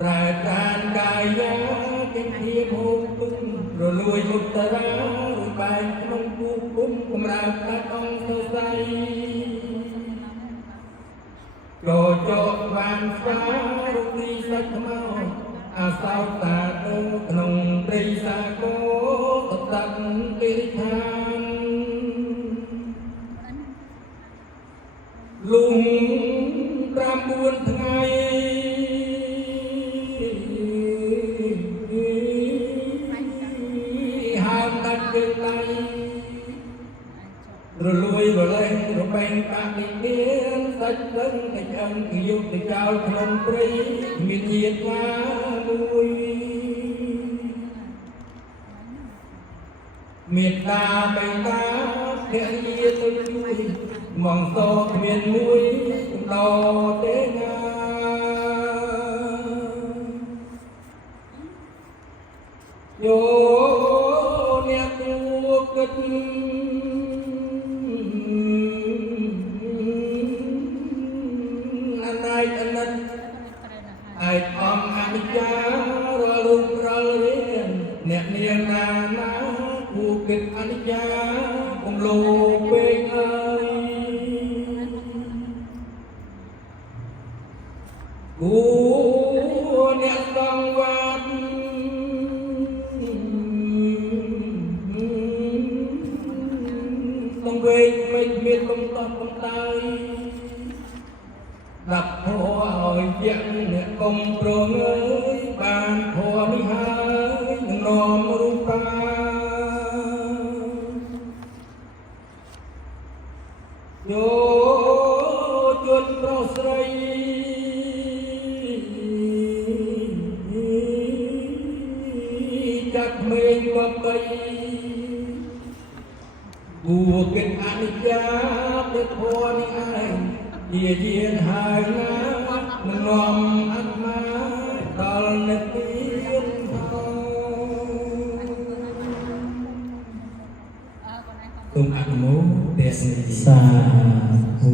ប្រែប្រានកាយាកិធៀ លួយមុតតារារួចបែកក្នុងគូគុំកំរើកកាត់អង្គទៅស្ដីចូលចកបានស្វារូបនេះសាច់ខ្មោចអាសោតាទៅក្នុងព្រៃសាគរតតាំងទីឋានលុង9ថ្ងៃហើមដាច់ជើងដៃរលួយរលែងរបែងតាក់នេះមានសាច់ដឹងតែឆ្អឹងយុទ្ធចោលក្នុងព្រៃមានជាតិណាមួយមេត្តាបេតាភរិយាទៅជួយមងសគ្មានមួយដល់ទេណាយោអ្នកគួគិតអណៃអណិតឯកអង្គអនិច្ចារលូករលរៀនអ្នកនាងណាណាគួគិតអនិច្ចាកុំលោពេកអើយគួអ្នកកងវត្តต้องវេកមិនមានកំតបកំតើយដាក់ធัวឲ្យជាអ្នកកុំប្រងើយបានធัวនេះហើយនឹងនាំរូបាយោជួនប្រុសស្រីចាក់មេឃមកបីគួគិតអនិច្ចាទៅធัวនេះឯងជាយានហើយណានឹងនាំអាត្មាដល់និព្វានសូមអនុមោទនាសាធុ